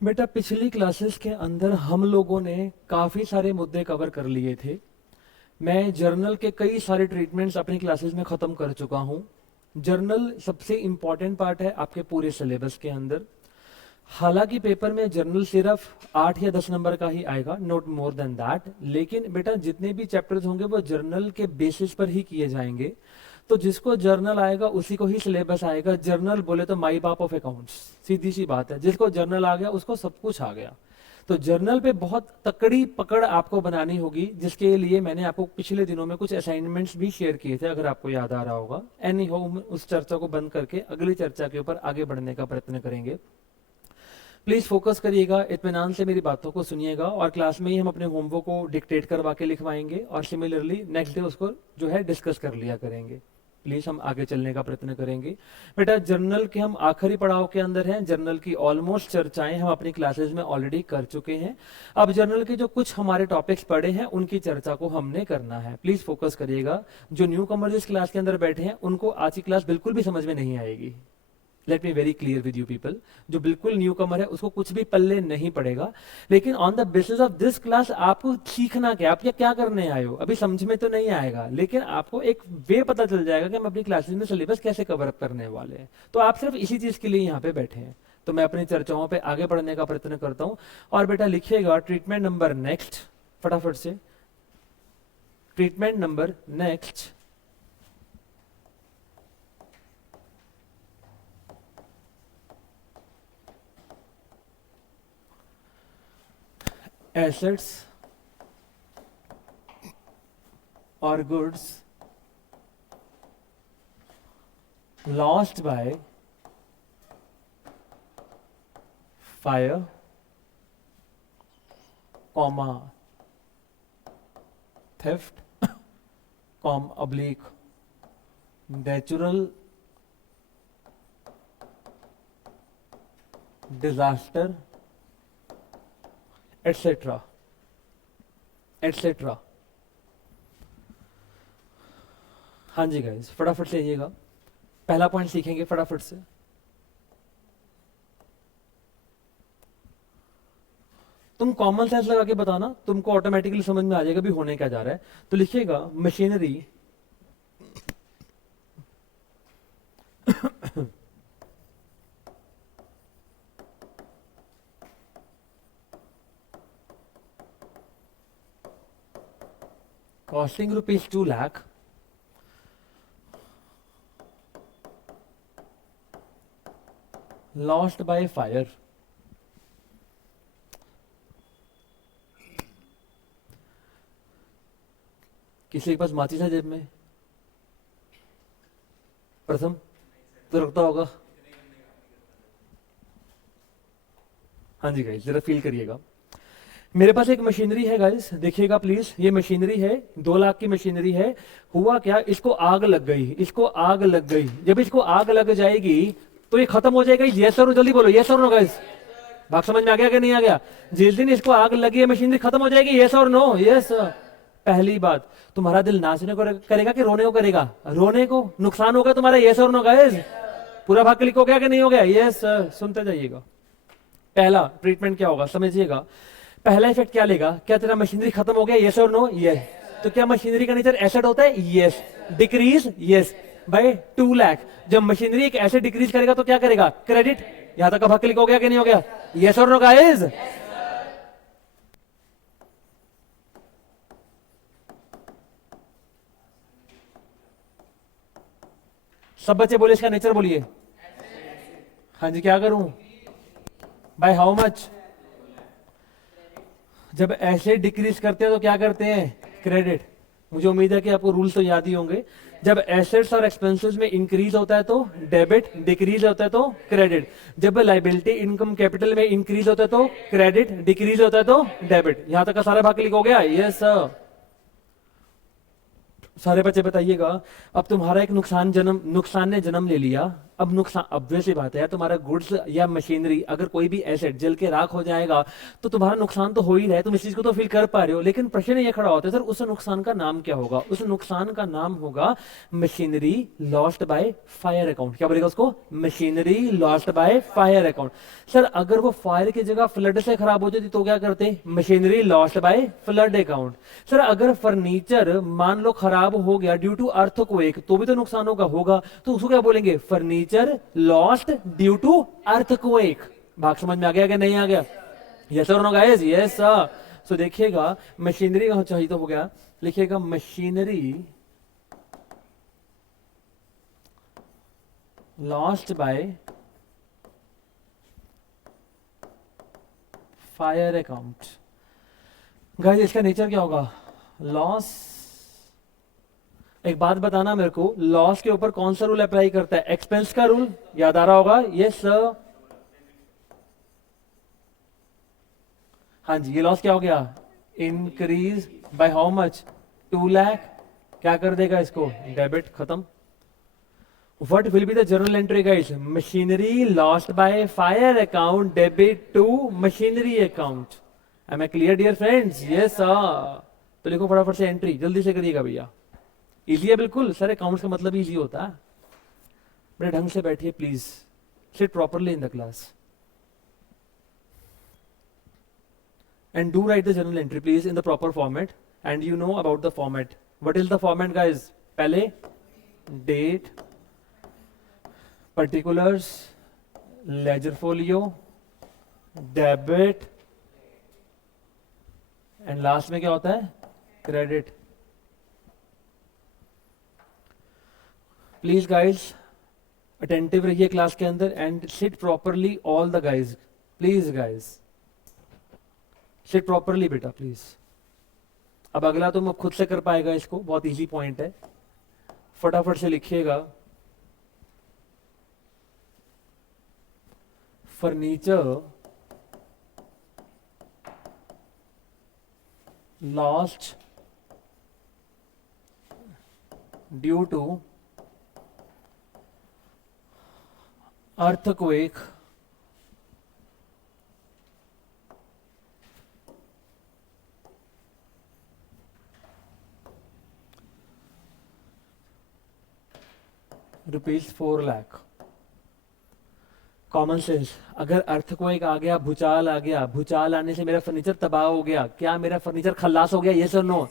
बेटा पिछली क्लासेस के अंदर हम लोगों ने काफ़ी सारे मुद्दे कवर कर लिए थे। मैं जर्नल के कई सारे ट्रीटमेंट्स अपनी क्लासेस में ख़त्म कर चुका हूँ। जर्नल सबसे इम्पॉर्टेंट पार्ट है आपके पूरे सिलेबस के अंदर। हालांकि पेपर में जर्नल सिर्फ 8 या 10 नंबर का ही आएगा, नॉट मोर देन दैट, लेकिन बेटा जितने भी चैप्टर्स होंगे वो जर्नल के बेसिस पर ही किए जाएंगे। तो जिसको जर्नल आएगा उसी को ही सिलेबस आएगा। जर्नल बोले तो माई बाप ऑफ अकाउंट्स, सीधी सी बात है। जिसको जर्नल आ गया उसको सब कुछ आ गया। तो जर्नल पे बहुत तकड़ी पकड़ आपको बनानी होगी, जिसके लिए मैंने आपको पिछले दिनों में कुछ असाइनमेंट्स भी शेयर किए थे, अगर आपको याद आ रहा होगा। एनी हो, उस चर्चा को बंद करके अगली चर्चा के ऊपर आगे बढ़ने का प्रयत्न करेंगे। प्लीज फोकस करिएगा, इत्मीनान से मेरी बातों को सुनिएगा, और क्लास में ही हम अपने होमवर्क को डिक्टेट करवा के लिखवाएंगे और सिमिलरली नेक्स्ट डे उसको जो है डिस्कस कर लिया करेंगे। प्लीज हम आगे चलने का प्रयत्न करेंगे। बेटा जर्नल के हम आखिरी पड़ाव के अंदर हैं। जर्नल की ऑलमोस्ट चर्चाएं हम अपनी क्लासेस में ऑलरेडी कर चुके हैं। अब जर्नल के जो कुछ हमारे टॉपिक्स पढ़े हैं उनकी चर्चा को हमने करना है। प्लीज फोकस करिएगा। जो न्यू कमर्स इस क्लास के अंदर बैठे हैं उनको आज की क्लास बिल्कुल भी समझ में नहीं आएगी। Let me very clear with you people, जो बिल्कुल न्यू कमर है उसको कुछ भी पल्ले नहीं पड़ेगा। लेकिन on the basis of this class आपको सीखना क्या, आप क्या करने आए हो अभी समझ में तो नहीं आएगा, लेकिन आपको एक वे पता चल जाएगा कि हम अपनी क्लासेस में सिलेबस कैसे कवर अप करने वाले हैं। तो आप सिर्फ इसी चीज के लिए यहाँ पे बैठे हैं। तो मैं अपनी चर्चाओं पे आगे बढ़ने का प्रयत्न करता हूँ। और बेटा लिखिएगा ट्रीटमेंट नंबर नेक्स्ट, फटाफट से treatment number next. assets or goods lost by fire, comma theft, oblique natural disaster, etcetera etcetera. हाँ जी गाइस, फटाफट से आइएगा। पहला पॉइंट सीखेंगे फटाफट से। तुम कॉमन सेंस लगा के बताना, तुमको ऑटोमेटिकली समझ में आ जाएगा भी होने क्या जा रहा है। तो लिखिएगा machinery costing rupees 2 lakh lost by fire। किसी के पास माचिस है जेब में? प्रथम तो रखता होगा। हाँ जी गाइस, जरा फील करिएगा। मेरे पास एक मशीनरी है गाइस, देखिएगा प्लीज। ये मशीनरी है, 2 लाख की मशीनरी है। हुआ क्या, इसको आग लग गई, इसको आग लग गई। जब इसको आग लग जाएगी तो ये खत्म हो जाएगा। ये सर जल्दी बोलो, ये सर नो गाइस। बात समझ में आ गया कि नहीं आ गया? जिस दिन इसको आग लगी है मशीनरी खत्म हो जाएगी। यस और नो? यस। पहली बात, तुम्हारा दिल नाचने को करेगा कि रोने को करेगा? रोने को। नुकसान होगा तुम्हारा। यस और नो गाइस? पूरा भाग क्लिक हो गया कि नहीं हो गया? यस। सुनते जाइएगा। पहला ट्रीटमेंट क्या होगा समझिएगा। पहला इफेक्ट क्या लेगा? क्या तेरा मशीनरी खत्म हो गया? यस और नो? यस। तो क्या मशीनरी का नेचर एसेट होता है? यस। डिक्रीज? यस। भाई 2 लाख, जब मशीनरी एक एसेट डिक्रीज करेगा तो क्या करेगा? क्रेडिट। यहां तक भाग क्लिक हो गया कि नहीं हो गया? यस और नो गाइस? सब बच्चे बोले इसका नेचर बोलिए। हाँ जी, क्या करूं? Bye how much? जब एसेट डिक्रीज करते हैं तो क्या करते हैं? क्रेडिट। मुझे उम्मीद है कि आपको रूल्स तो याद ही होंगे। जब एसेट्स और एक्सपेंसेस में इंक्रीज होता है तो डेबिट, डिक्रीज होता है तो क्रेडिट। जब लायबिलिटी इनकम कैपिटल में इंक्रीज होता है तो क्रेडिट, डिक्रीज होता है तो डेबिट। यहां तक का सारा भाग क्लिक हो गया? Yes sir. सारे बच्चे बताइएगा। अब तुम्हारा एक नुकसान ने जन्म ले लिया। अब नुकसान obvious सी बात है यार, तुम्हारा गुड्स या मशीनरी, अगर कोई भी एसेट जल के राख हो जाएगा तो तुम्हारा नुकसान तो हो ही रहा है, तुम इस चीज को तो फील कर पा रहे हो। लेकिन प्रश्न ये खड़ा होता है सर उस नुकसान का नाम क्या होगा? उस नुकसान का नाम होगा machinery lost by fire account. क्या बोलेगा उसको? Machinery lost by fire account. Sir अगर वो फायर की जगह फ्लड से खराब हो जाती तो क्या करते? Machinery lost bye flood account. Sir अगर फर्नीचर मान लो खराब हो गया ड्यू टू अर्थक्वेक तो भी तो नुकसान होगा, तो उसको क्या बोलेंगे? Furniture lost due to earthquake. भाग समझ में आ गया कि नहीं आ गया? यस और no guys? Yes sir. So देखिएगा मशीनरी का चाहिए तो हो गया, लिखिएगा machinery lost by fire account. Guys इसका नेचर क्या होगा? लॉस। एक बात बताना मेरे को, लॉस के ऊपर कौन सा रूल अप्लाई करता है? एक्सपेंस का रूल, याद आ रहा होगा? Yes sir. हाँ जी, ये लॉस क्या हो गया? Increase by how much? 2 lakh. क्या कर देगा इसको? डेबिट, खत्म। What will be the journal entry guys? Machinery lost by fire account debit to machinery account. Am I clear dear friends? Yes sir. तो लिखो फटाफट से एंट्री, जल्दी से करिएगा भैया। इजी है बिल्कुल सर, अकाउंट्स का मतलब इजी होता है। बड़े ढंग से बैठिए please, seat properly in the class and do write the journal entry please in the proper format, and you know about the format. What is the format guys? पहले date, particulars, ledger folio, debit, and last में क्या होता है? credit. Please guys attentive रहिए class के अंदर and sit properly all the guys, please guys seat properly बेटा please. अब अगला तुम अब खुद से कर पाएगा इसको, बहुत इजी पॉइंट है, फटाफट से लिखिएगा। Furniture lost due to earthquake ₹4 lakh. Common sense, अगर अर्थक्वेक आ गया, भूचाल आ गया, भूचाल आने से मेरा फर्नीचर तबाह हो गया, क्या मेरा फर्नीचर खल्लास हो गया? ये सर नो?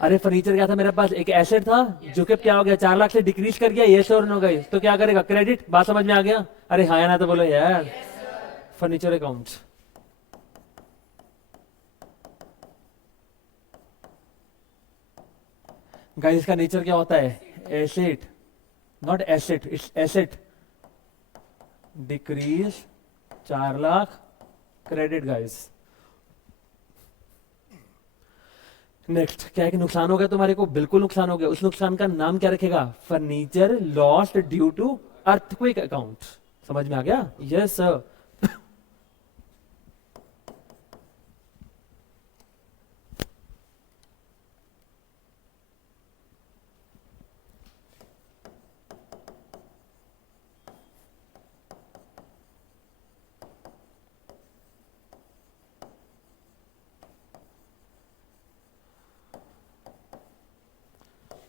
अरे फर्नीचर क्या था मेरे पास? एक एसेट था जो कि क्या हो गया? 4 लाख से डिक्रीज कर गया, ये सर नो गाइस? तो क्या करेगा? क्रेडिट। बात समझ में आ गया? अरे हाँ या ना तो बोलो यार। Furniture account. गाइस इसका नेचर क्या होता है? Asset, not asset, it's asset. Decrease 4 lakh, credit guys. Next क्या है कि नुकसान हो गया तुम्हारे को? बिल्कुल नुकसान हो गया। उस नुकसान का नाम क्या रखेगा? Furniture lost due to earthquake account. समझ में आ गया? Yes sir.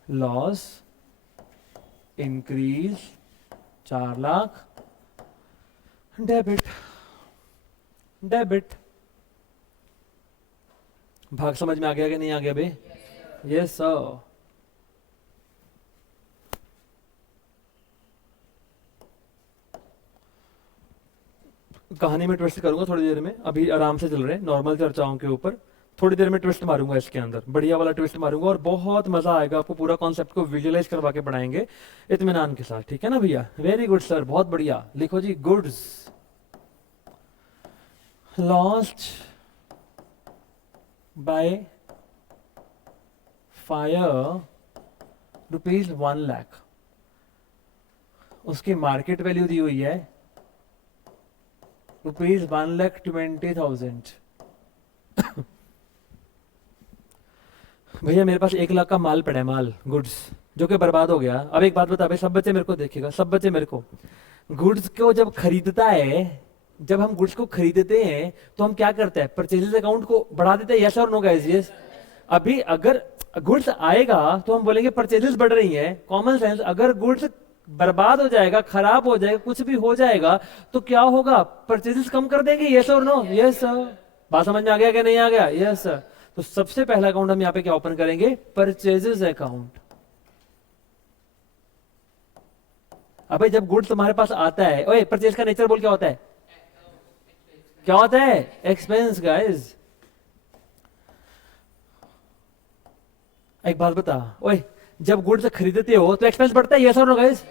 Loss increase 4 lakh, debit. Debit. भाग समझ में आ गया कि नहीं आ गया बे? Yes sir. कहानी में ट्विस्ट करूंगा थोड़ी देर में, अभी आराम से चल रहे हैं नॉर्मल चर्चाओं के ऊपर, थोड़ी देर में ट्विस्ट मारूंगा इसके अंदर, बढ़िया वाला ट्विस्ट मारूंगा और बहुत मजा आएगा आपको। पूरा कॉन्सेप्ट को विजुअलाइज करवा के पढ़ाएंगे इत्मीनान के साथ, ठीक है ना भैया? वेरी गुड सर, बहुत बढ़िया। लिखो जी, goods lost by fire ₹1 lakh. उसकी मार्केट वैल्यू दी हुई है ₹1,20,000। भैया मेरे पास 1 लाख का माल पड़ा है, माल गुड्स, जो कि बर्बाद हो गया। अब एक बात बता भाई, सब बच्चे मेरे को देखेगा, सब बच्चे मेरे को, गुड्स को जब खरीदता है, जब हम गुड्स को खरीदते हैं तो हम क्या करते हैं, परचेजेस अकाउंट को बढ़ा देते हैं, यस और नो गाइस? यस। अभी अगर गुड्स आएगा तो हम बोलेंगे परचेजेस बढ़ रही हैं, कॉमन सेंस। अगर गुड्स बर्बाद हो जाएगा, खराब हो जाएगा, कुछ भी हो जाएगा, तो क्या होगा, परचेजेस कम कर देंगे, यस और नो? Yes sir. बात समझ में आ गया कि नहीं आ गया? Yes sir. तो सबसे पहला अकाउंट हम यहाँ पे क्या ओपन करेंगे, परचेजेस अकाउंट। अब भाई जब गुड्स तुम्हारे पास आता है, ओए परचेज का नेचर बोल क्या होता है, क्या होता है, एक्सपेंस गाइस। एक बात बता, ओए जब गुड्स खरीदते हो तो एक्सपेंस बढ़ता है, यस और नो गाइस?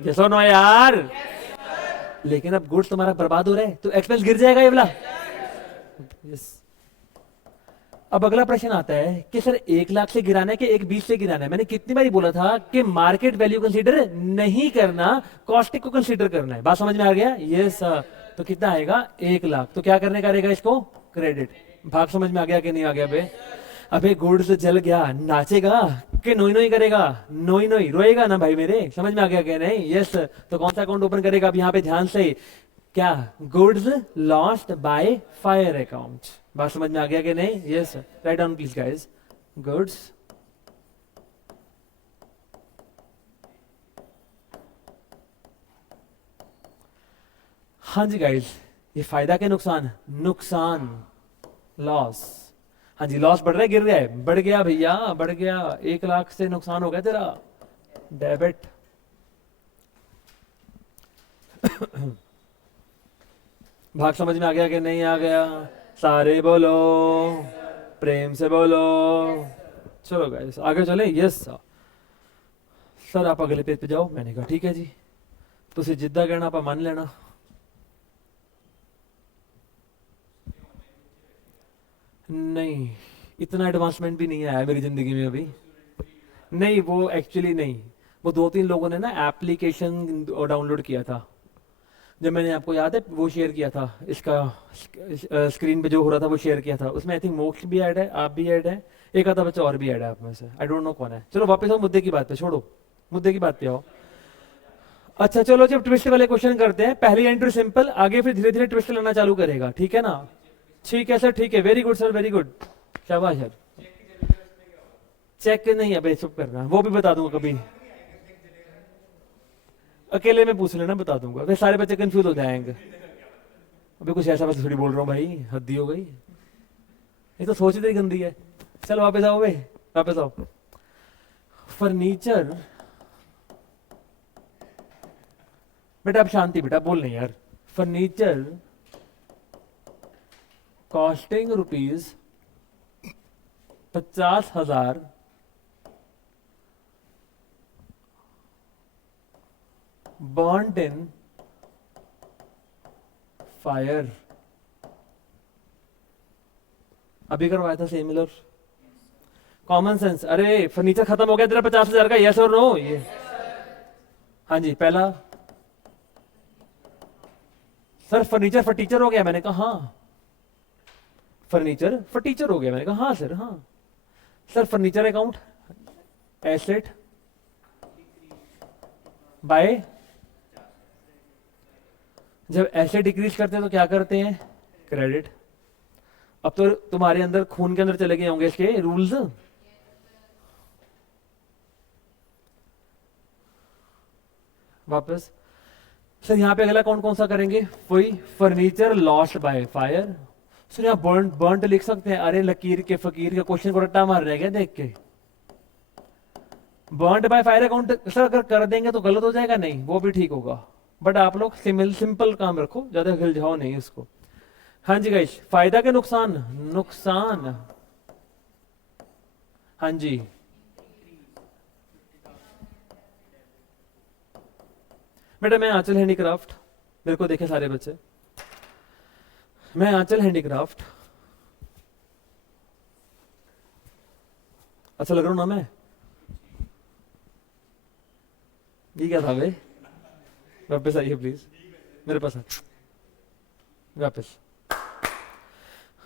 यस और नो यार? लेकिन अब गुड्स तुम्हारा बर्बाद हो रहा है तो एक्सपेंस गिर जाएगा ये वाला, यस। अब अगला प्रश्न आता है कि सर 1 लाख से गिराना है कि 1,20 से गिराना है? मैंने कितनी बार बोला था कि मार्केट वैल्यू कंसीडर नहीं करना, कॉस्टिक को कंसीडर करना है। बात समझ में आ गया? Yes sir. तो कितना आएगा, 1 लाख। तो क्या करने का रहेगा इसको, क्रेडिट। भाग समझ में आ गया कि नहीं आ गया बे? अबे गुड्स जल गया, नाचेगा कि नोई नोई करेगा? नोई नोई, रोएगा ना भाई मेरे, समझ में आ गया कि नहीं? यस। तो कौन सा अकाउंट ओपन करेगा अब यहाँ पे ध्यान से, क्या, goods lost by fire account. बात समझ में आ गया कि नहीं? Yes. Write down please guys, goods हाँ जी गाइस, ये फायदा के नुकसान, नुकसान, लॉस। हाँ जी, लॉस बढ़ रहा है, गिर रहा है, बढ़ गया भैया, बढ़ गया। 1 लाख से नुकसान हो गया तेरा, डेबिट। भाग समझ में आ गया कि नहीं आ गया? सारे बोलो, प्रेम से बोलो। चलो गाइस आगे चले। Yes sir. सर आप अगले पेज पे जाओ। मैंने कहा ठीक है जी, तुसी जिद्दा कहना आप मान लेना। नहीं, इतना एडवांसमेंट भी नहीं आया मेरी जिंदगी में अभी। नहीं वो एक्चुअली नहीं, वो 2-3 लोगों ने ना एप्लीकेशन डाउनलोड किया था, जब मैंने आपको याद है वो शेयर किया था, इसका स्क्रीन पे जो हो रहा था वो शेयर किया था। उसमें आई थिंक मोक्ष भी ऐड है, आप भी ऐड है, एक आधा बच्चा और भी ऐड है आप में से, आई डोंट नो कौन है। चलो वापस आओ मुद्दे की बात पे, छोड़ो मुद्दे की बात पे आओ। अच्छा चलो जब ट्विस्ट वाले क्वेश्चन करते हैं, पहली एंट्री सिंपल, आगे फिर धीरे धीरे ट्विस्ट लेना चालू करेगा, ठीक है ना? ठीक है सर, ठीक है, very good sir, very good, शाबाश सर। चेक नहीं है भाई, चुप करना, वो भी बता दूंगा कभी, अकेले में पूछ लेना, बता दूंगा, फिर सारे बच्चे कंफ्यूज हो जाएंगे। अभी कुछ ऐसा वैसा थोड़ी बोल रहा हूँ भाई, हद्दी हो गई, ये तो सोच ही गंदी है। चल वापस आओ भाई, वापस आओ। फर्नीचर, बेटा अब शांति, बेटा बोल नहीं यार। Furniture costing ₹50,000 burned in fire. अभी करवाया था सिमिलर, कॉमन सेंस। अरे फर्नीचर खत्म हो गया तेरा 50,000 का, यस और नो? ये हाँ जी, पहला सर फर्नीचर फटीचर हो गया, मैंने कहा हाँ। फर्नीचर फटीचर हो गया, मैंने कहा हाँ सर, हाँ sir. Furniture account asset by, जब एसेट डिक्रीज करते हैं तो क्या करते हैं, क्रेडिट। अब तो तुम्हारे अंदर खून के अंदर चले गए होंगे इसके रूल्स। वापस सर यहाँ पे अगला कौन कौन सा करेंगे, वही furniture lost by fire. Sir यहाँ बर्न बर्न लिख सकते हैं, अरे लकीर के फकीर के क्वेश्चन को रट्टा मार रहे हैं देख के। Burn bye fire account sir अगर कर देंगे तो गलत हो जाएगा, नहीं वो भी ठीक होगा, बट आप लोग सिंपल काम रखो, ज्यादा खिलझाओ नहीं इसको। हाँ जी गाइस, फायदा के नुकसान, नुकसान, हाँ जी। बेटा मैं आंचल हैंडीक्राफ्ट, मेरे को देखे सारे बच्चे, मैं आंचल हैंडीक्राफ्ट, अच्छा लग रहा हूं ना मैं? ये क्या था भाई? वापस आइए प्लीज मेरे पास, वापस।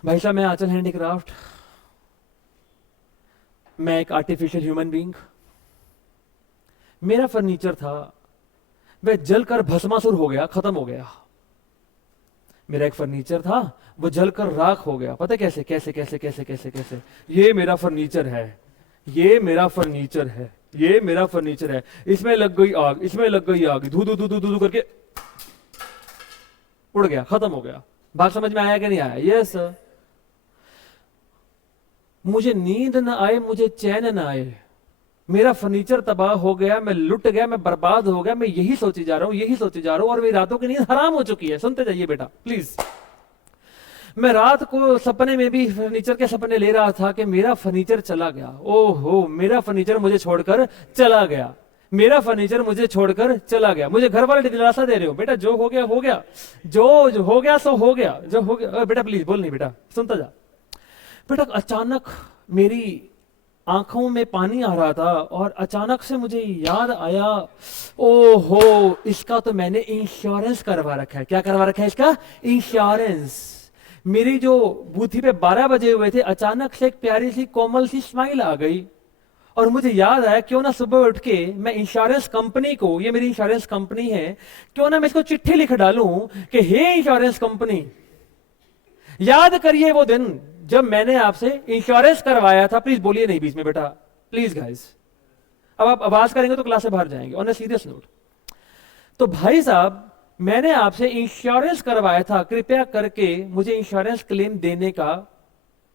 भाई साहब मैं आंचल हैंडीक्राफ्ट मैं एक आर्टिफिशियल ह्यूमन बीइंग, मेरा फर्नीचर था वह जलकर भस्मासुर हो गया, खत्म हो गया। मेरा एक फर्नीचर था, वो जलकर राख हो गया। पता है कैसे कैसे कैसे कैसे कैसे कैसे? ये मेरा फर्नीचर है, ये मेरा फर्नीचर है, ये मेरा फर्नीचर है। इसमें लग गई आग, इसमें लग गई आग, धू धू धू धू धू करके उड़ गया, खत्म हो गया। बात समझ में आया कि नहीं आया? यस। मुझे नींद ना आए, मुझे चैन ना आए, मेरा फर्नीचर तबाह हो गया, मैं लुट गया, मैं बर्बाद हो गया, मैं यही सोची जा रहा हूं, यही सोची जा रहा हूं, और मेरी रातों की नींद हराम हो चुकी है। सुनते जाइए बेटा प्लीज। मैं रात को सपने में भी फर्नीचर के सपने ले रहा था कि मेरा फर्नीचर चला गया। ओहो, मेरा फर्नीचर मुझे छोड़कर चला गया, मेरा फर्नीचर मुझे छोड़कर चला गया। मुझे घर वाले दिलासा दे रहे हो, बेटा जो हो गया हो गया, जो हो गया सो हो गया, जो हो गया। बेटा प्लीज बोल नहीं बेटा, सुनता जा बेटा। अचानक मेरी आंखों में पानी आ रहा था और अचानक से मुझे याद आया, ओहो इसका तो मैंने इंश्योरेंस करवा रखा है। क्या करवा रखा है इसका? इंश्योरेंस। मेरी जो बूथी पे 12 बजे हुए थे, अचानक से एक प्यारी सी कोमल सी स्माइल आ गई और मुझे याद आया क्यों ना सुबह उठ के मैं इंश्योरेंस कंपनी को, ये मेरी इंश्योरेंस कंपनी है, क्यों ना मैं इसको चिट्ठी लिख डालूं कि हे इंश्योरेंस कंपनी, याद करिए वो दिन जब मैंने आपसे इंश्योरेंस करवाया था। प्लीज बोलिए नहीं बीच में बेटा, प्लीज गाइस। अब आप आवाज करेंगे तो क्लास से बाहर जाएंगे। ऑन अ सीरियस नोट, तो भाई साहब मैंने आपसे इंश्योरेंस करवाया था, कृपया करके मुझे इंश्योरेंस क्लेम देने का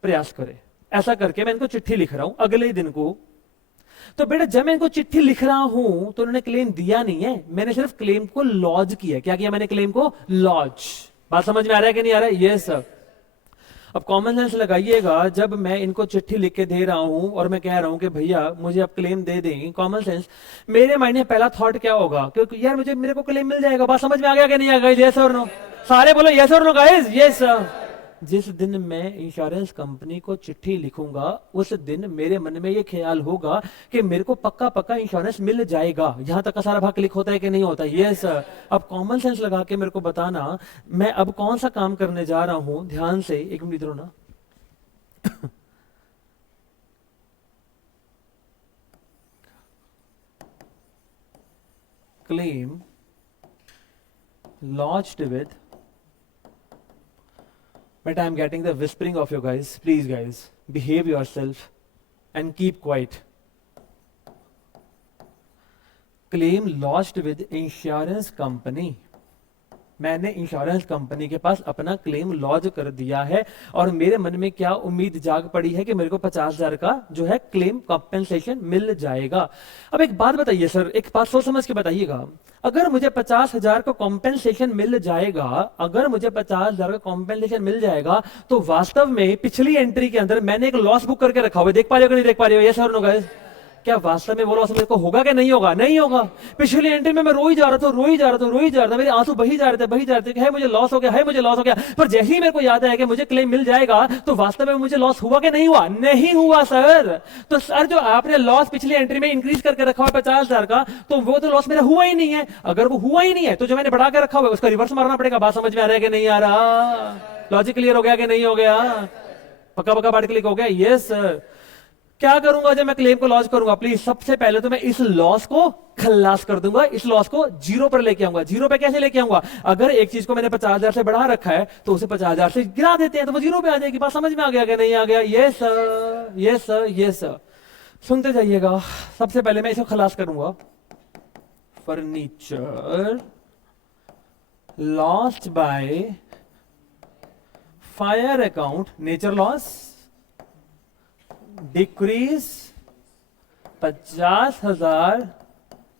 प्रयास करें। ऐसा करके मैं इनको चिट्ठी लिख रहा हूं अगले दिन को। तो बेटा जब मैं इनको चिट्ठी लिख रहा हूं तो उन्होंने क्लेम दिया नहीं है, मैंने सिर्फ क्लेम को लॉज किया। क्या किया मैंने? क्लेम को लॉज। बात समझ में आ रहा है कि नहीं आ रहा है? Yes sir. अब कॉमन सेंस लगाइएगा, जब मैं इनको चिट्ठी लिख के दे रहा हूं और मैं कह रहा हूं कि भैया मुझे अब क्लेम दे देंगे, कॉमन सेंस मेरे माइंड में पहला थॉट क्या होगा? क्योंकि यार मेरे को क्लेम मिल जाएगा। बात समझ में आ गया कि नहीं आ गया? यस और नो? सारे बोलो यस और नो गाइस। यस। जिस दिन मैं इंश्योरेंस कंपनी को चिट्ठी लिखूंगा उस दिन मेरे मन में ये ख्याल होगा कि मेरे को पक्का पक्का इंश्योरेंस मिल जाएगा। यहां तक का सारा भाग क्लिक होता है कि नहीं होता? यस। अब कॉमन सेंस लगा के मेरे को बताना मैं अब कौन सा काम करने जा रहा हूं। ध्यान से एक मिनट इधर ना। Claim lodged with, but I'm getting the whispering of you guys. Please guys, behave yourself and keep quiet. Claim lodged with insurance company. मैंने इंश्योरेंस कंपनी के पास अपना क्लेम लॉज कर दिया है और मेरे मन में क्या उम्मीद जाग पड़ी है कि मेरे को 50,000 का जो है क्लेम कॉम्पेंसेशन मिल जाएगा। अब एक बात बताइए सर, एक बात सोच समझ के बताइएगा, अगर मुझे 50,000 का कॉम्पेंसेशन मिल जाएगा, अगर मुझे 50,000 का कॉम्पेंसेशन मिल जाएगा, तो वास्तव में पिछली एंट्री के अंदर मैंने एक लॉस बुक करके रखा हुआ है। देख पा रहे हो कि नहीं देख पा रहे हो? ये सर नो गाइस, क्या वास्तव में वो लॉस मेरे को होगा कि नहीं होगा? नहीं होगा। पिछली एंट्री में मैं रो ही जा रहा था, रो ही जा रहा था, रो ही जा रहा था, मेरे आंसू बही जा रहे थे, बही जा रहे थे, है मुझे लॉस हो गया, है मुझे लॉस हो गया। पर जैसे ही मेरे को याद आया कि मुझे क्लेम मिल जाएगा, तो वास्तव में मुझे लॉस हुआ कि नहीं हुआ? नहीं हुआ सर। तो सर जो आपने लॉस पिछली एंट्री में इंक्रीज करके रखा हुआ 50,000 का, तो वो तो लॉस मेरा हुआ ही नहीं है। अगर वो हुआ ही नहीं है तो जो मैंने बढ़ा के रखा हुआ है उसका रिवर्स मारना पड़ेगा। बात समझ में आ रहा है कि नहीं आ रहा? लॉजिक क्लियर हो गया कि नहीं हो गया? पक्का पक्का बात क्लिक हो गया? Yes sir. क्या करूंगा जब मैं क्लेम को लॉन्च करूंगा? प्लीज सबसे पहले तो मैं इस लॉस को खल्लास कर दूंगा, इस लॉस को जीरो पर लेके आऊंगा। जीरो पे कैसे लेके आऊंगा? अगर एक चीज को मैंने 50,000 से बढ़ा रखा है तो उसे 50,000 से गिरा देते हैं तो वो जीरो पे आ जाएगी। बात समझ में आ गया कि नहीं आ गया? Yes sir, yes sir, yes sir. सुनते जाइएगा, सबसे पहले मैं इसे खलास करूंगा। Furniture lost by fire account, nature loss, decrease 50,000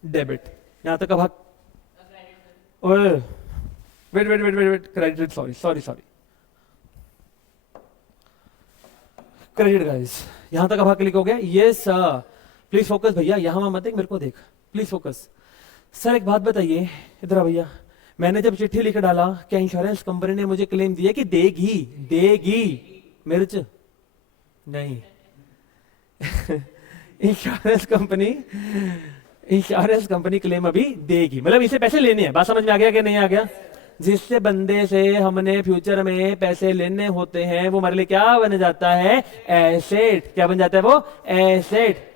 debit. यहां तक अब wait wait wait wait wait, credit, sorry sorry sorry, credit guys. यहां तक अब क्लिक हो गया? Yes sir. प्लीज फोकस भैया, यहां मत देख, मेरे को देख, प्लीज फोकस। सर एक बात बताइए, इधर आ भैया। मैंने जब चिट्ठी लिख डाला, क्या इंश्योरेंस कंपनी ने मुझे क्लेम दिया कि देगी? देगी मिर्च नहीं। इंश्योरेंस कंपनी क्लेम अभी देगी, मतलब इसे पैसे लेने हैं। बात समझ में आ गया कि नहीं आ गया? जिससे बंदे से हमने फ्यूचर में पैसे लेने होते हैं वो हमारे लिए क्या बन जाता है, एसेट। क्या बन जाता है वो, एसेट।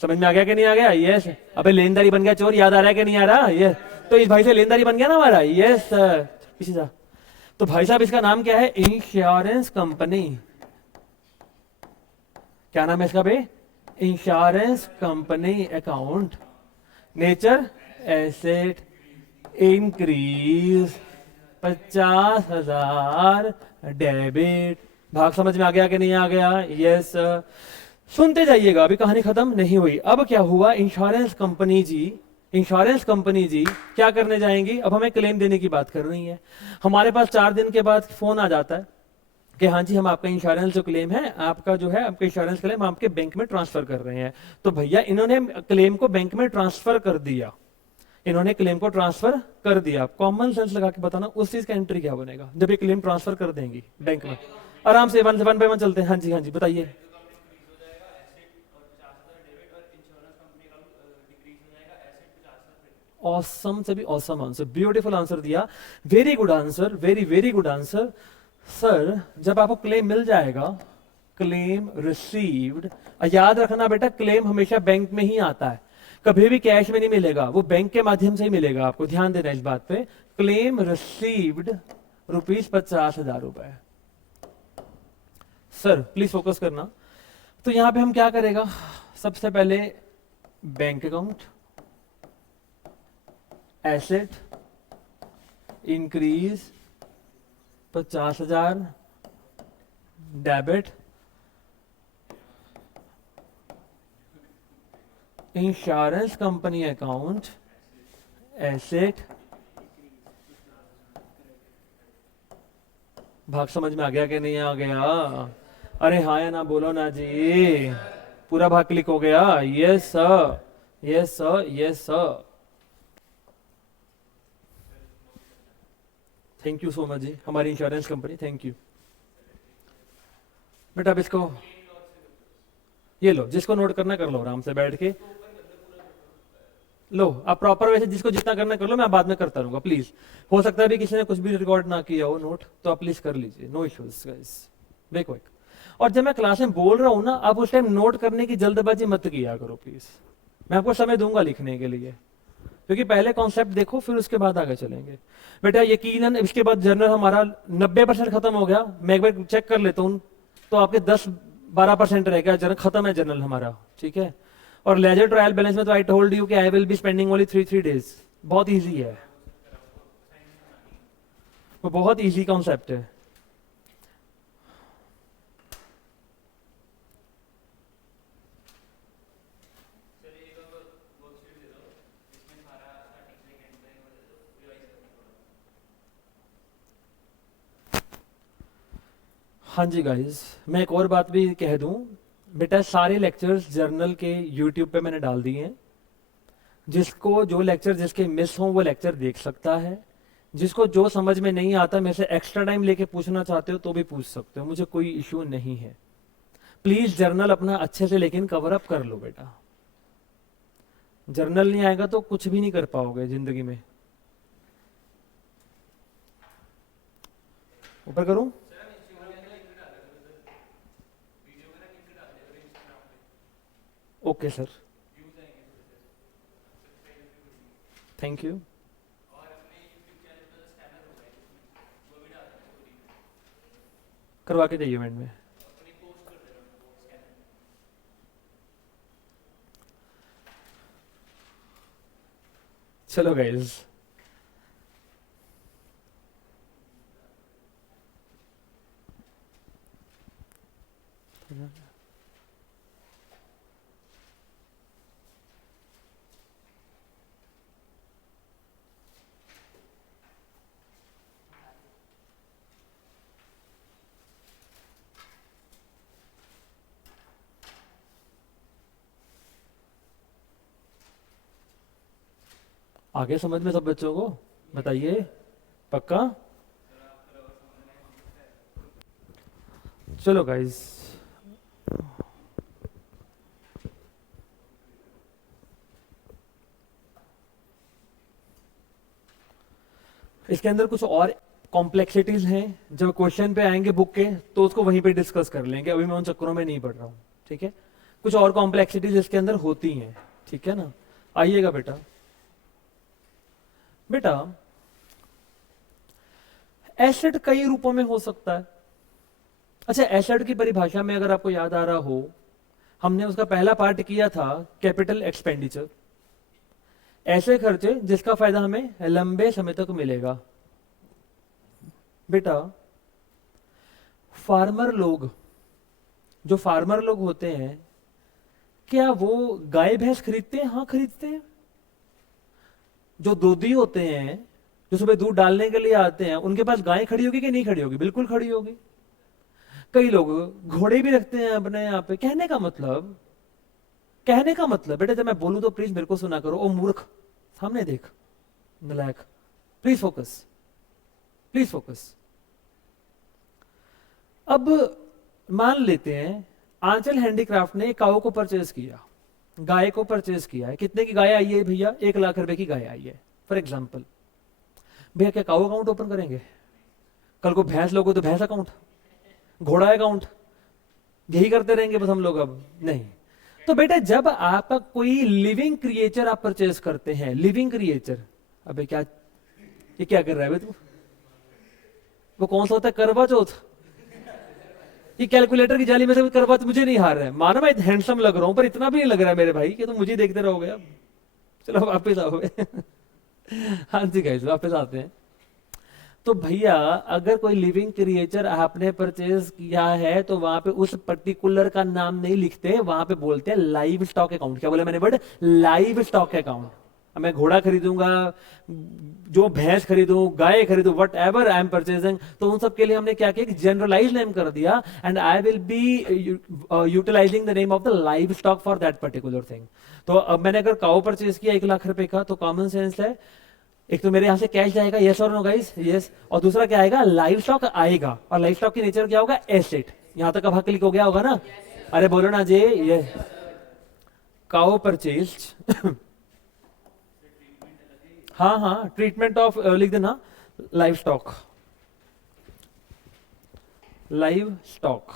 समझ में आ गया कि नहीं आ गया? यस। अबे लेनदारी बन गया चोर, याद आ रहा है कि नहीं आ रहा? यस। तो इस भाई से लेनदारी बन गया ना हमारा। Yes sir. पीछे जा। तो भाई साहब इसका नाम क्या है, इंश्योरेंस कंपनी। क्या नाम है इसका भाई, insurance company account. Nature asset, increase 50,000 debit. भाग समझ में आ गया कि नहीं आ गया? यस। सुनते जाइएगा, अभी कहानी खत्म नहीं हुई। अब क्या हुआ, इंश्योरेंस कंपनी जी क्या करने जाएंगी, अब हमें क्लेम देने की बात कर रही है। हमारे पास 4 दिन के बाद फोन आ जाता है कि हाँ जी, हम आपका इंश्योरेंस जो क्लेम है, आपका जो है आपका इंश्योरेंस क्लेम आपके बैंक में ट्रांसफर कर रहे हैं। तो भैया इन्होंने क्लेम को बैंक में ट्रांसफर कर दिया, इन्होंने क्लेम को ट्रांसफर कर दिया। कॉमन सेंस लगा के बताना उस चीज का एंट्री क्या बनेगा जब ये क्लेम ट्रांसफर कर देंगी बैंक में। आराम से वन बाय वन चलते हैं। हाँ जी हाँ जी बताइए। ऑसम से भी ऑसम आंसर, ब्यूटीफुल आंसर दिया। Very good answer, very very good answer. Sir जब आपको क्लेम मिल जाएगा, क्लेम रिसीव्ड, याद रखना बेटा क्लेम हमेशा बैंक में ही आता है, कभी भी कैश में नहीं मिलेगा, वो बैंक के माध्यम से ही मिलेगा आपको, ध्यान देना इस बात पे। Claim received ₹50,000। Sir please focus करना। तो यहां पे हम क्या करेगा, सबसे पहले bank account, asset, increase 50,000 debit, insurance company account, asset. भाग समझ में आ गया कि नहीं आ गया? अरे हाँ या ना बोलो ना जी। पूरा भाग क्लिक हो गया? Yes sir, yes sir, yes sir. Thank you so much जी, हमारी इंश्योरेंस कंपनी, थैंक यू। बेटा अब इसको ये लो, जिसको नोट करना कर लो आराम से बैठ के। लो आप प्रॉपर वैसे जिसको जितना करना कर लो, मैं बाद में करता रहूंगा प्लीज। हो सकता है भी किसी ने कुछ भी रिकॉर्ड ना किया हो नोट, तो आप प्लीज कर लीजिए, नो इश्यूज गाइस। वेक वेक। और जब मैं क्लास में बोल रहा हूं ना, आप उस टाइम नोट करने की जल्दबाजी मत किया करो प्लीज। मैं आपको समय दूंगा लिखने के लिए, क्योंकि पहले कॉन्सेप्ट देखो फिर उसके बाद आगे चलेंगे। बेटा यकीनन इसके बाद जर्नल हमारा 90% खत्म हो गया। मैं एक बार चेक कर लेता हूँ, तो आपके 10-12% रह गया, जर्नल खत्म है जर्नल हमारा, ठीक है। और लेजर ट्रायल बैलेंस में तो आई टोल्ड यू कि आई will be spending only 3 days. बहुत इजी है वो, बहुत इजी कॉन्सेप्ट है। हाँ जी गाइस, मैं एक और बात भी कह दूं, बेटा सारे लेक्चर्स जर्नल के यूट्यूब पे मैंने डाल दिए हैं। जिसको जो लेक्चर जिसके मिस हों वो लेक्चर देख सकता है। जिसको जो समझ में नहीं आता, मेरे से एक्स्ट्रा टाइम लेके पूछना चाहते हो तो भी पूछ सकते हो, मुझे कोई इश्यू नहीं है। प्लीज जर्नल अपना अच्छे से लेकिन कवर अप कर लो बेटा। जर्नल नहीं आएगा तो कुछ भी नहीं कर पाओगे जिंदगी में। ऊपर करूं? Okay sir, thank you. करवा के जाइए इवेंट में। चलो गाइस, आगे समझ में सब बच्चों को बताइए, पक्का? चलो गाइस, इसके अंदर कुछ और कॉम्प्लेक्सिटीज हैं, जब क्वेश्चन पे आएंगे बुक के तो उसको वहीं पे डिस्कस कर लेंगे, अभी मैं उन चक्करों में नहीं पढ़ रहा हूं, ठीक है। कुछ और कॉम्प्लेक्सिटीज इसके अंदर होती हैं, ठीक है ना। आइएगा बेटा, बेटा एसेट कई रूपों में हो सकता है। अच्छा, एसेट की परिभाषा में अगर आपको याद आ रहा हो, हमने उसका पहला पार्ट किया था कैपिटल एक्सपेंडिचर, ऐसे खर्चे जिसका फायदा हमें लंबे समय तक मिलेगा। बेटा फार्मर लोग, जो फार्मर लोग होते हैं, क्या वो गाय भैंस खरीदते हैं? हाँ खरीदते हैं। जो दूधी होते हैं, जो सुबह दूध डालने के लिए आते हैं, उनके पास गाय खड़ी होगी कि नहीं खड़ी होगी? बिल्कुल खड़ी होगी। कई लोग घोड़े भी रखते हैं अपने यहाँ पे। कहने का मतलब बेटा, जब मैं बोलूं तो प्लीज मेरे को सुना करो। ओ मूर्ख, सामने देख, नलायक, प्लीज फोकस, प्लीज फोकस। अब मान लेते हैं आंचल हैंडीक्राफ्ट ने काऊ को परचेज किया, गाय को परचेज किया है। कितने की गाय आई है भैया? 1 लाख रुपए की गाय आई है फॉर एग्जाम्पल। भैया क्या काऊ अकाउंट ओपन करेंगे? कल को भैंस लोगों तो भैंस अकाउंट, घोड़ा अकाउंट, यही करते रहेंगे बस हम लोग। अब नहीं। तो बेटा जब आप कोई लिविंग क्रिएचर आप परचेज करते हैं, लिविंग क्रिएचर, अबे क्या ये क्या कर रहा है बे तू? वो कौन सा होता है? करवा चौथ। ये कैलकुलेटर की जाली में से करवा, मुझे नहीं हार रहा है। मानो मैं हैंडसम लग रहा हूं, पर इतना भी नहीं लग रहा है मेरे भाई कि तुम मुझे देखते रहोगे। अब चलो वापस आओ। हाँ जी गाइस, वापस आते हैं। तो भैया अगर कोई लिविंग क्रिएचर आपने परचेज किया है तो वहां पे उस पर्टिकुलर का नाम नहीं लिखते, वहां पे बोलते हैं लाइव स्टॉक अकाउंट। क्या बोला मैंने वर्ड? Live stock account. मैं घोड़ा खरीदूंगा, जो भैंस खरीदूं, गाय खरीदूं, what ever I am purchasing, तो उन सब के लिए हमने क्या किया? जनरलाइज नेम कर दिया, and I will be utilizing the name of the livestock for that particular thing. तो अब मैंने अगर काऊ परचेज किया 1 लाख रुपए का, तो कॉमन सेंस है, एक तो मेरे यहां से कैश जाएगा, यस और नो गाइस? यस। और दूसरा क्या आएगा? लाइव स्टॉक आएगा। और लाइव स्टॉक की नेचर क्या होगा? एसेट। यहां तक अब हक क्लिक हो गया होगा ना? अरे बोलो ना जी। ये काऊ परचेज हाँ हाँ, ट्रीटमेंट ऑफ लिख देना, लाइव स्टॉक, लाइव स्टॉक।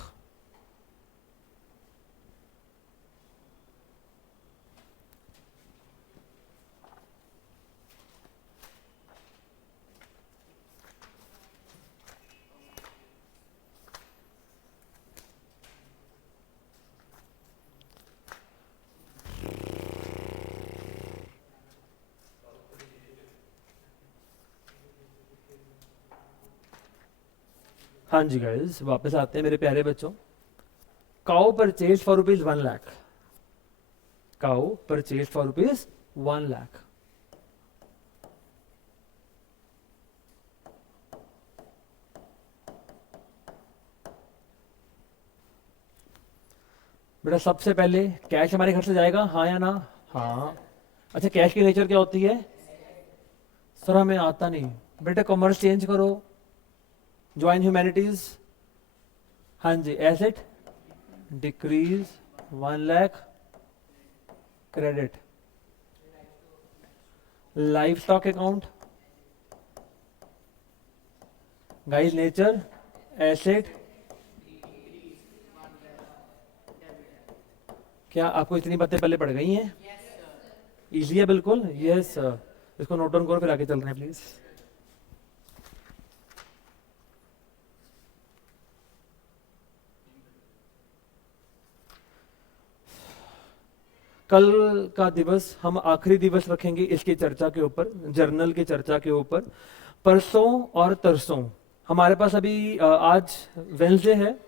हाँ जी गाइस, वापस आते हैं मेरे प्यारे बच्चों। Cow purchase for rupees 1 lakh, cow purchase for rupees 1 lakh. बेटा सबसे पहले कैश हमारे घर से जाएगा, हाँ या ना? हाँ। अच्छा कैश की नेचर क्या होती है? सर हमें आता नहीं। बेटा कॉमर्स चेंज करो, ज्वाइन ह्यूमैनिटीज। हाँ जी, asset decrease 1 lakh, credit livestock account. Guys nature asset. क्या आपको इतनी बातें पहले पड़ गई हैं? इजी है बिल्कुल। यस सर, इसको नोट डाउन करो, फिर आगे चल रहे हैं प्लीज। कल का दिवस हम आखिरी दिवस रखेंगे इसकी चर्चा के ऊपर, जर्नल की चर्चा के ऊपर। परसों और तरसों हमारे पास अभी आज वेंसडे है,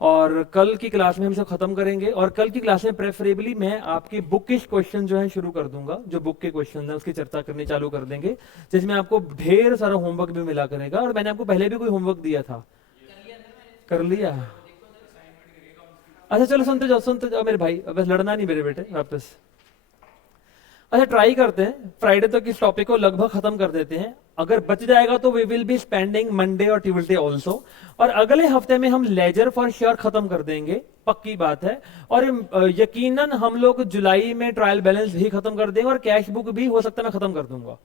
और कल की क्लास में हम इसे खत्म करेंगे। और कल की क्लास में प्रेफरेबली मैं आपकी बुकिश क्वेश्चन जो है शुरू कर दूंगा, जो बुक के क्वेश्चन है उसकी चर्चा करनी चालू कर देंगे, जिसमें आपको ढेर सारा होमवर्क भी मिला करेगा। और मैंने आपको पहले भी कोई होमवर्क दिया था, कर लिया? अच्छा चलो सुनते जाओ मेरे भाई, बस लड़ना नहीं मेरे बेटे वापस। अच्छा ट्राई करते हैं फ्राइडे तक इस टॉपिक को लगभग खत्म कर देते हैं। अगर बच जाएगा तो we will be spending Monday और ट्यूसडे ऑल्सो। और अगले हफ्ते में हम लेजर फॉर श्योर खत्म कर देंगे, पक्की बात है। और यकीनन हम लोग जुलाई में ट्रायल बैलेंस भी खत्म कर देंगे, और कैश बुक भी हो सकता है मैं खत्म कर दूंगा।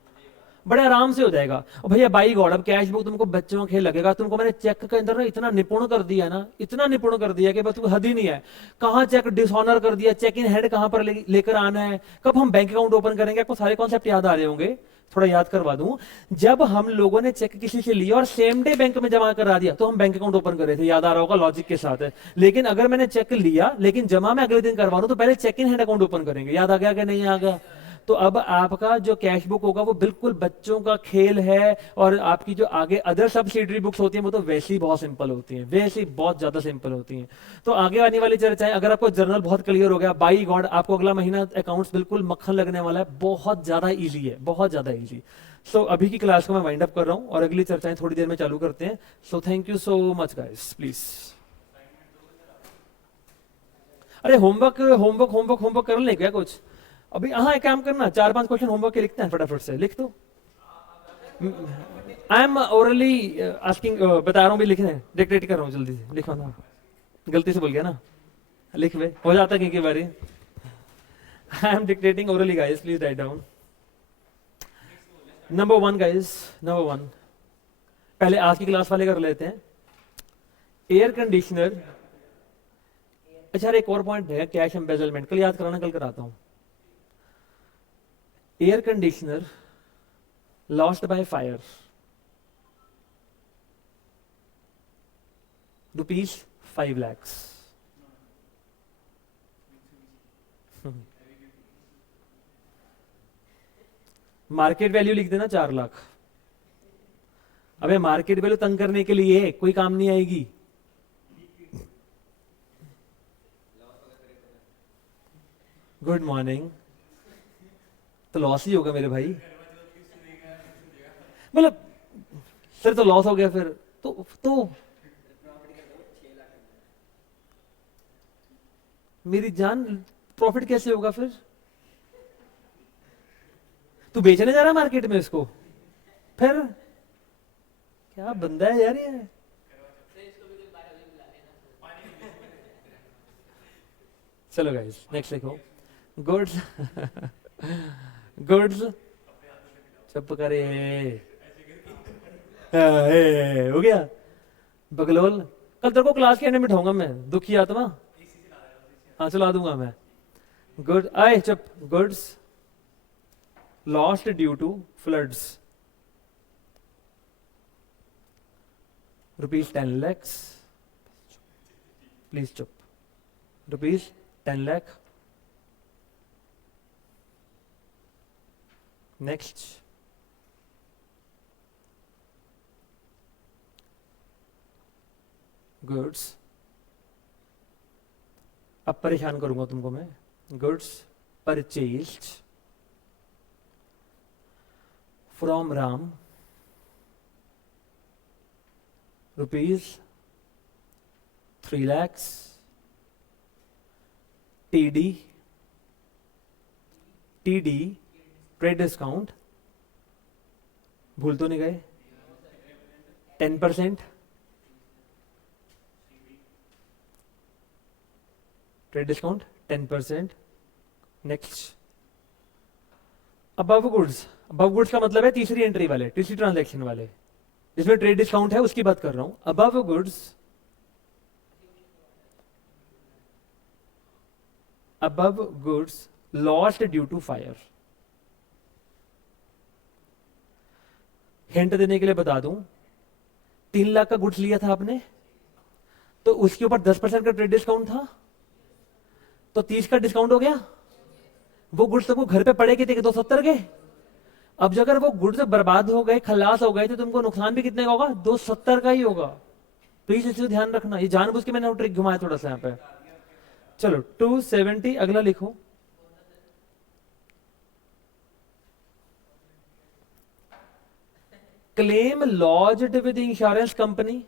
बड़े आराम से हो जाएगा। और भैया बाई गॉड, अब कैश बुक तुमको बच्चों का खेल लगेगा। तुमको मैंने चेक के अंदर ना इतना निपुण कर दिया ना, इतना निपुण कर दिया कि बस तुमको हद ही नहीं है। कहाँ चेक डिसऑनर कर दिया, चेक इन हेड कहाँ पर लेकर आना है, कब हम बैंक अकाउंट ओपन करेंगे, आपको सारे कॉन्सेप्ट याद आ रहे होंगे। थोड़ा याद करवा दूं, जब हम लोगों ने चेक किसी से लिया और सेम डे बैंक में जमा करा दिया तो हम बैंक अकाउंट ओपन कर रहे थे, याद आ रहा होगा लॉजिक के साथ है। लेकिन अगर मैंने चेक लिया लेकिन जमा मैं अगले दिन करवा दूं तो पहले cheque in hand account open करेंगे। याद आ गया कि नहीं आ गया? तो अब आपका जो कैश बुक होगा वो बिल्कुल बच्चों का खेल है, और आपकी जो आगे अदर सब्सिडरी बुक्स होती हैं वो तो वैसे ही बहुत सिंपल होती हैं, वैसे ही बहुत ज्यादा सिंपल होती हैं। तो आगे आने वाली चर्चाएं, अगर आपको जर्नल बहुत क्लियर हो गया, बाई गॉड आपको अगला महीना अकाउंट्स बिल्कुल मक्खन लगने वाला है, बहुत ज्यादा ईजी है, बहुत ज्यादा ईजी। सो अभी की क्लास को मैं वाइंड अप कर रहा हूं और अगली चर्चाएं थोड़ी देर में चालू करते हैं। So thank you so much guys, please. अरे होमवर्क होमवर्क होमवर्क होमवर्क कर ले क्या कुछ अभी? हाँ एक काम करना, 4-5 क्वेश्चन होमवर्क के लिखते हैं, फटाफट से लिख दो। आई एम ओरली आस्किंग, बता रहा हूँ भी लिख रहे हैं, डिक्टेट कर रहा हूँ, जल्दी से लिखो ना। गलती से बोल गया ना, लिख वे, हो जाता है कई बारी। I am dictating orally guys, please write down. Number 1 guys, number 1 पहले आज की क्लास वाले कर लेते हैं। एयर कंडीशनर, अच्छा एक और पॉइंट है, कैश एम्बेजलमेंट, कल याद कराना, कल कराता हूं। Air conditioner lost by fire, ₹5 lakhs। Market value लिख देना 4 लाख। अबे मार्केट वैल्यू तंग करने के लिए कोई काम नहीं आएगी। गुड मॉर्निंग, तो लॉस ही होगा मेरे भाई, मतलब फिर तो लॉस हो गया फिर तो मेरी जान, प्रॉफिट कैसे होगा फिर? तू बेचने जा रहा है मार्केट में इसको, फिर क्या बंदा है यार ये। चलो गाइस नेक्स्ट लिखो, गुड्स गुड्स, चुप करे, हो गया बगलोल। कल तेरे को क्लास के एंड में बिठाऊंगा मैं, दुखी आत्मा, हाँ चला दूंगा मैं। गुड आए चुप, goods lost due to floods ₹10 lakhs, please चुप, ₹10 lakh। नेक्स्ट, गुड्स, अब परेशान करूंगा तुमको मैं। Goods purchased from Ram ₹3 lakhs, TD trade discount, भूल तो नहीं गए? 10% trade discount 10%। Next, above goods, above goods का मतलब है तीसरी एंट्री वाले, तीसरी ट्रांजैक्शन वाले, जिसमें ट्रेड डिस्काउंट है उसकी बात कर रहा हूं। Above goods, above goods lost due to fire. Hint देने के लिए बता दूं, 3 लाख का गुड्स लिया था आपने, तो उसके ऊपर 10% का ट्रेड डिस्काउंट था, तो 30 का डिस्काउंट हो गया। वो गुड्स तुमको घर पे पड़े कितने के? 270 के। अब अगर वो गुड्स बर्बाद हो गए, खलास हो गए, तो तुमको नुकसान भी कितने का होगा? 270 का ही होगा। प्लीज इसे ध्यान रखना, ये जानबूझ के मैंने ट्रिक घुमाया थोड़ा सा यहाँ पे। चलो 270, अगला लिखो, claim lodged with insurance company,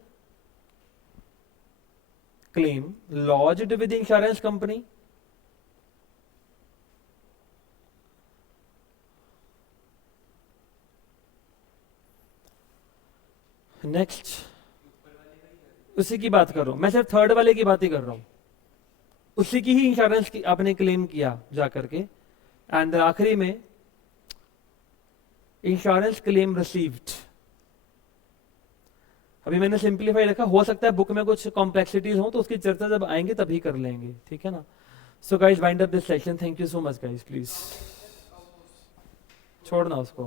claim lodged with insurance company, next, उसी की बात कर रहा हूं मैं, सिर्फ थर्ड वाले की बात ही कर रहा हूं, उसी की ही इंश्योरेंस की आपने क्लेम किया जा करके। एंड आखिरी में इंश्योरेंस क्लेम रिसीव्ड, अभी मैंने सिंप्लीफाई रखा, हो सकता है बुक में कुछ कॉम्प्लेक्सिटीज हो तो उसकी चर्चा जब आएंगे तभी कर लेंगे, ठीक है ना। So guys wind up this session, thank you so much guys, please छोड़ना उसको।